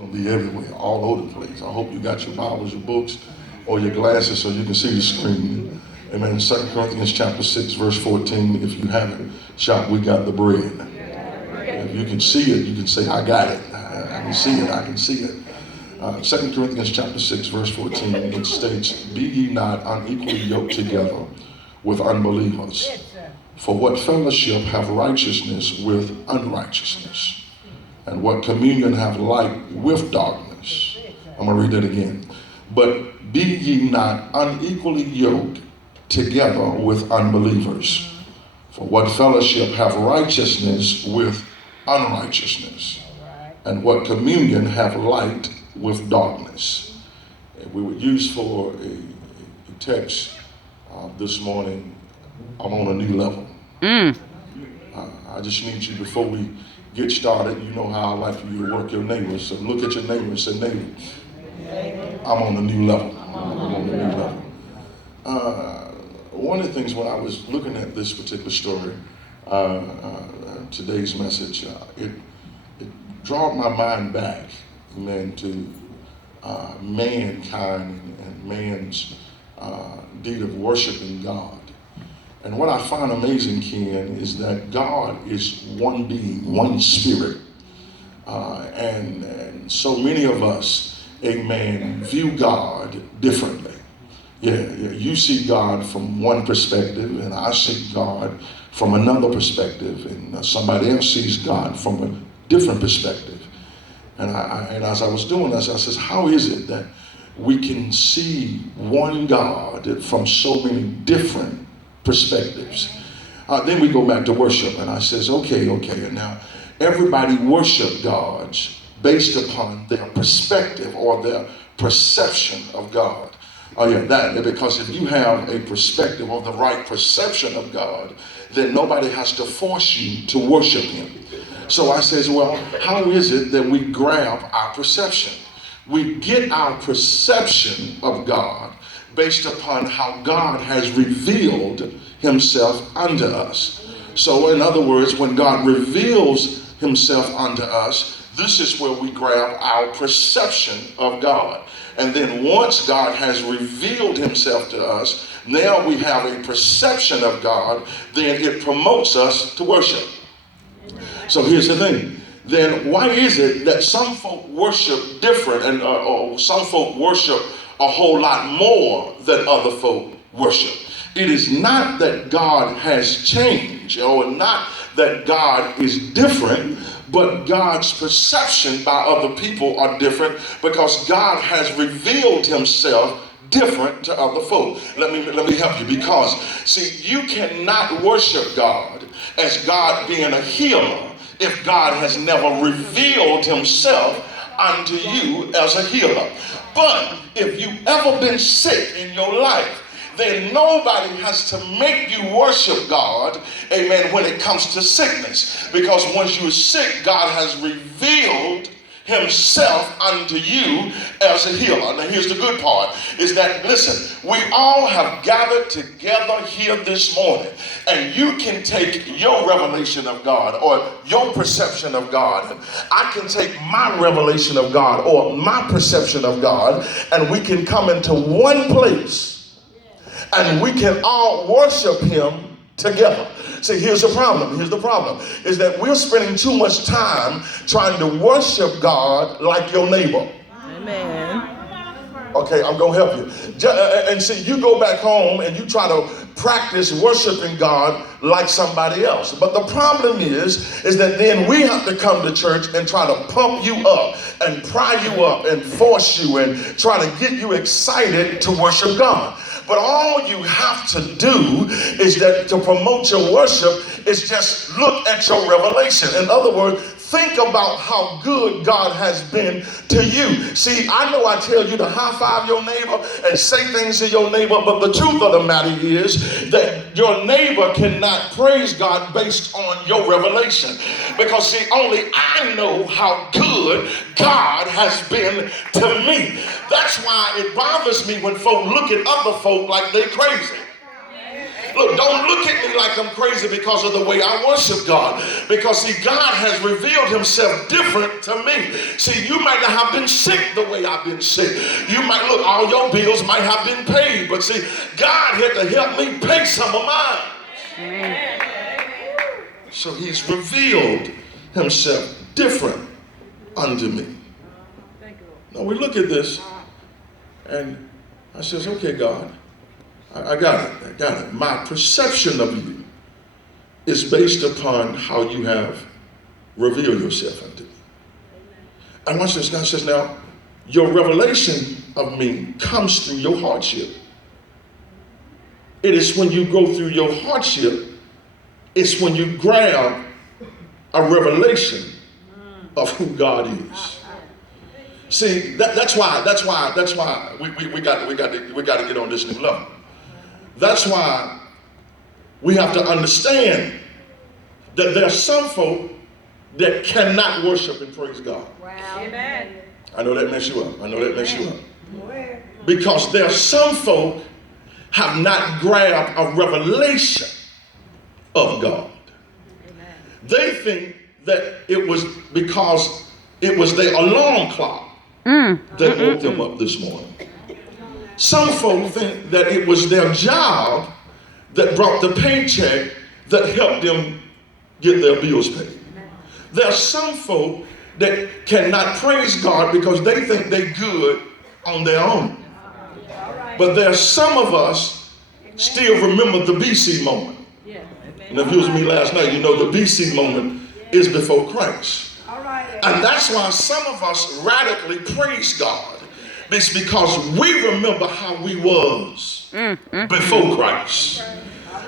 Gonna be everywhere, all over the place. I hope you got your Bibles, your books, or your glasses so you can see the screen. Amen. 2 Corinthians chapter 6, verse 14. If you haven't, shout, we got the bread. If you can see it, you can say, I got it. I can see it. I can see it. 2 Corinthians chapter 6, verse 14, it states, be ye not unequally yoked together with unbelievers. For what fellowship have righteousness with unrighteousness? And what communion have light with darkness? I'm going to read that again. But be ye not unequally yoked together with unbelievers. For what fellowship have righteousness with unrighteousness? And what communion have light with darkness? And we were used for a text this morning. I'm on a new level. I just need you, before we get started, you know how I like for you to work your neighbors. So look at your neighbor and say, neighbor, I'm on a new level. I'm on a new level. One of the things when I was looking at this particular story, today's message, it brought my mind back, amen, to mankind and man's deed of worshiping God. And what I find amazing, Ken, is that God is one being, one spirit. And so many of us, amen, view God differently. Yeah, you see God from one perspective, and I see God from another perspective, and somebody else sees God from a different perspective. And as I was doing this, I says, how is it that we can see one God from so many different perspectives? Then we go back to worship, and I says, okay, and now everybody worship gods based upon their perspective or their perception of God. Oh yeah, that, because if you have a perspective or the right perception of God, then nobody has to force you to worship him. So I says, well, how is it that we grab our perception? We get our perception of God based upon how God has revealed himself unto us. So in other words, when God reveals himself unto us, this is where we grab our perception of God. And then once God has revealed himself to us, now we have a perception of God, then it promotes us to worship. So here's the thing. Then why is it that some folk worship different, and or some folk worship a whole lot more than other folk worship? It is not that God has changed, or not that God is different, but God's perception by other people are different because God has revealed himself different to other folk. Let me help you, because see, you cannot worship God as God being a healer if God has never revealed himself unto you as a healer. But if you've ever been sick in your life, then nobody has to make you worship God, amen, when it comes to sickness. Because once you're sick, God has revealed himself unto you as a healer. Now here's the good part, is that, listen, we all have gathered together here this morning, and you can take your revelation of God or your perception of God. I can take my revelation of God or my perception of God, and we can come into one place and we can all worship him together. See, here's the problem, is that we're spending too much time trying to worship God like your neighbor. Amen. Okay, I'm going to help you. And see, you go back home and you try to practice worshiping God like somebody else. But the problem is that then we have to come to church and try to pump you up and pry you up and force you and try to get you excited to worship God. But all you have to do is that to promote your worship is just look at your revelation. In other words, think about how good God has been to you. See, I know I tell you to high five your neighbor and say things to your neighbor, but the truth of the matter is that your neighbor cannot praise God based on your revelation. Because see, only I know how good God has been to me. That's why it bothers me when folk look at other folk like they crazy. Look, don't look at me like I'm crazy because of the way I worship God. Because see, God has revealed himself different to me. See, you might not have been sick the way I've been sick. You might, look, all your bills might have been paid. But see, God had to help me pay some of mine. Amen. So he's revealed himself different unto me. Now we look at this and I says, okay, God, I got it. My perception of you is based upon how you have revealed yourself unto me. And watch this. God says, now, your revelation of me comes through your hardship. It is when you go through your hardship, it's when you grab a revelation of who God is. See, that's why we got to get on this new level. That's why we have to understand that there are some folk that cannot worship and praise God. Wow. Amen. I know that mess you up. Because there are some folk have not grabbed a revelation of God. Amen. They think that it was because it was their alarm clock that woke them up this morning. Some folk think that it was their job that brought the paycheck that helped them get their bills paid. There are some folk that cannot praise God because they think they're good on their own. But there are some of us still remember the BC moment. And if you was with me last night, you know the BC moment is before Christ. And that's why some of us radically praise God. It's because we remember how we was before Christ.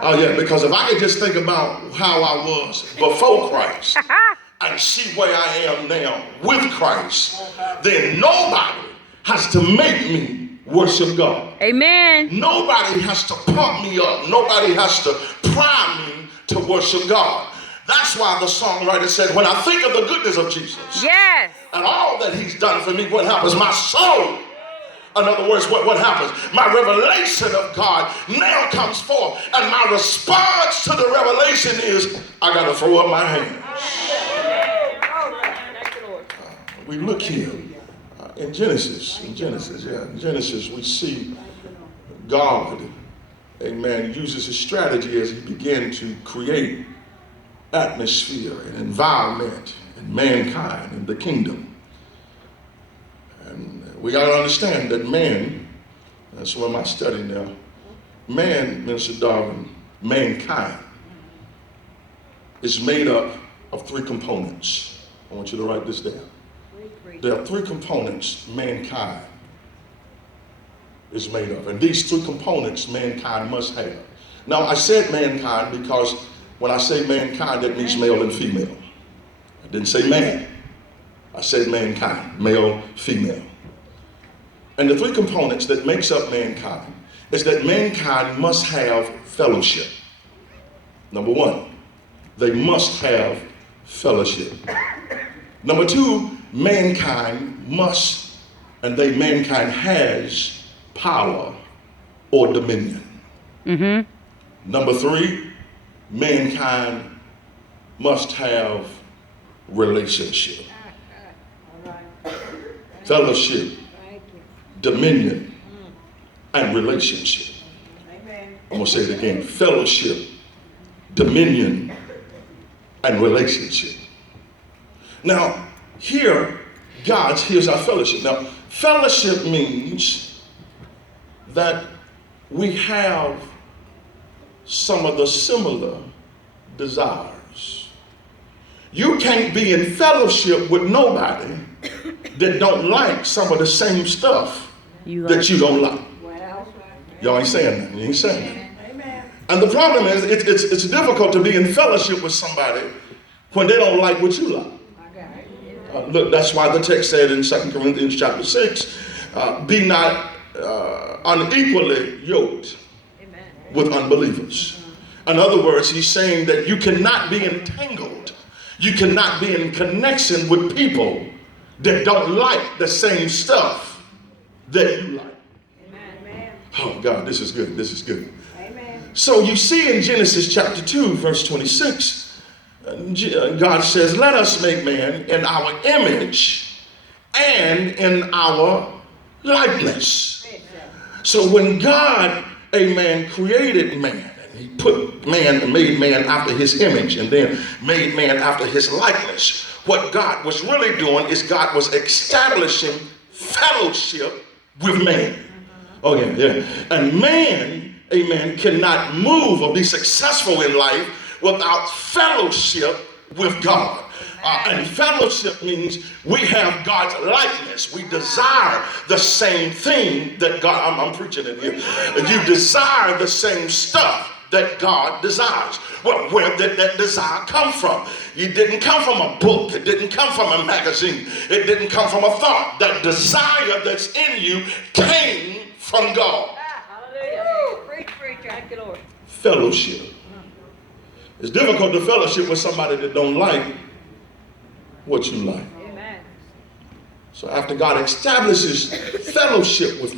Oh yeah, because if I could just think about how I was before Christ and see where I am now with Christ, then nobody has to make me worship God. Amen. Nobody has to pump me up. Nobody has to prime me to worship God. That's why the songwriter said, when I think of the goodness of Jesus, yes, and all that he's done for me, what happens? My soul, in other words, what happens? My revelation of God now comes forth, and my response to the revelation is, I got to throw up my hands. We look here in Genesis, we see God, amen, uses his strategy as he began to create atmosphere and environment and mankind and the kingdom. And we got to understand that man, that's what I'm studying now, man, Minister Darwin, mankind is made up of three components. I want you to write this down. There are three components mankind is made of. And these three components mankind must have. Now, I said mankind because when I say mankind, that means male and female. I didn't say man. I said mankind, male, female. And the three components that makes up mankind is that mankind must have fellowship. Number one, they must have fellowship. Number two, mankind has power or dominion. Mm-hmm. Number three, mankind must have relationship. Fellowship, dominion, and relationship. I'm going to say it again. Fellowship, dominion, and relationship. Now, here's our fellowship. Now, fellowship means that we have some of the similar desires. You can't be in fellowship with nobody that don't like some of the same stuff that you don't like. Y'all ain't saying that. You ain't saying that. Amen. And the problem is it's difficult to be in fellowship with somebody when they don't like what you like. Look, that's why the text said in 2 Corinthians chapter 6, be not unequally yoked with unbelievers. In other words, he's saying that you cannot be entangled. You cannot be in connection with people that don't like the same stuff that you like. Amen. Oh God, this is good. This is good. Amen. So you see in Genesis chapter 2, verse 26, God says, let us make man in our image and in our likeness. So when God, amen, created man, and he put man and made man after his image and then made man after his likeness, what God was really doing is God was establishing fellowship with man. Oh yeah, yeah. And man, amen, cannot move or be successful in life without fellowship with God. And fellowship means we have God's likeness. We desire the same thing that God, I'm preaching it here. You desire the same stuff that God desires. Well, where did that desire come from? It didn't come from a book. It didn't come from a magazine. It didn't come from a thought. That desire that's in you came from God. Preach, thank you, Lord. Fellowship. It's difficult to fellowship with somebody that don't like what you like. Amen. So after God establishes fellowship with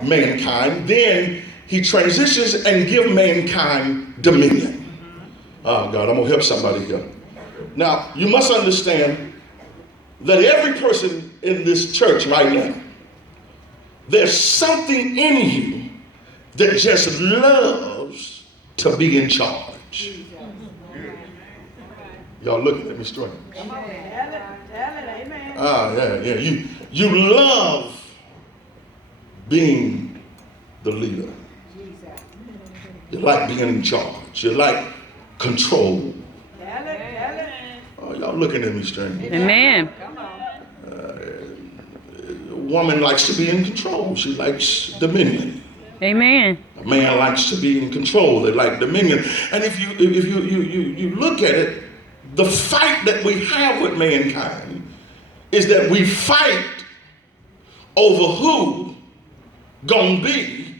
mankind, then he transitions and give mankind dominion. Oh God, I'm gonna help somebody here. Now, you must understand that every person in this church right now, there's something in you that just loves to be in charge. Y'all looking at me strange. Come on, tell it, amen. Yeah. You love being the leader. You like being in charge. You like control. Tell it. Oh, y'all looking at me strange. Amen. Come on. A woman likes to be in control. She likes dominion. Amen. A man likes to be in control. They like dominion. And if you look at it, the fight that we have with mankind is that we fight over who gonna be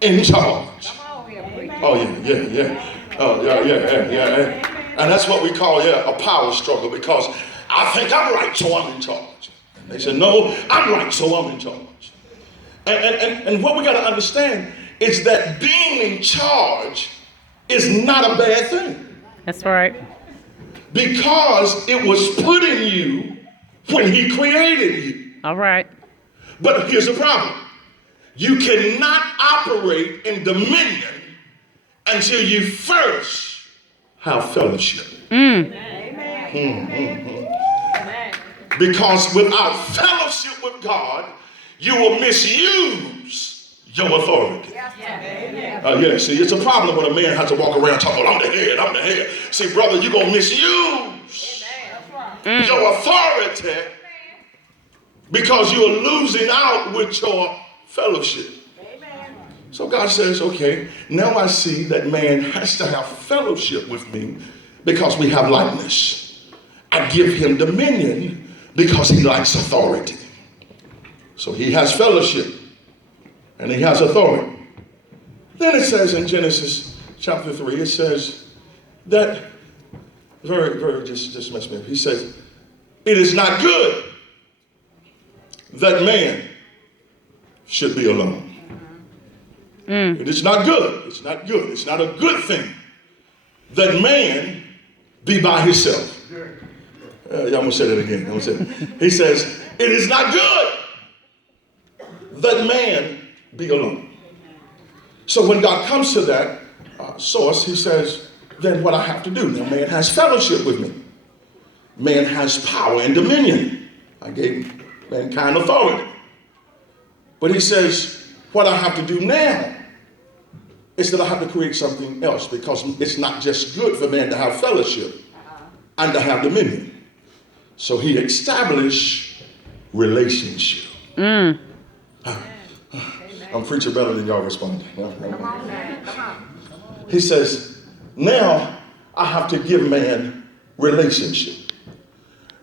in charge. Come on here, preacher. Oh yeah. Oh yeah. And that's what we call a power struggle, because I think I'm right, so I'm in charge. And they said, no, I'm right, so I'm in charge. And what we got to understand is that being in charge is not a bad thing. That's right. Because it was put in you when he created you. All right. But here's the problem. You cannot operate in dominion until you first have fellowship. Because without fellowship with God, you will misuse your authority. See, it's a problem when a man has to walk around talking, I'm the head. See, brother, you're going to misuse your authority because you're losing out with your fellowship. So God says, okay, now I see that man has to have fellowship with me because we have likeness. I give him dominion because he likes authority. So he has fellowship and he has authority. Then it says in Genesis chapter 3, it says that, very just mess me up. He says, it is not good that man should be alone. It is not good. It's not good. It's not a good thing that man be by himself. I'm going to say that again. He says, it is not good that man be alone. So when God comes to that source, he says, then what I have to do. Now man has fellowship with me. Man has power and dominion. I gave mankind authority. But he says, what I have to do now is that I have to create something else, because it's not just good for man to have fellowship and to have dominion. So he established relationship. I'm preaching better than y'all responding. Come on. He says, now I have to give man relationship.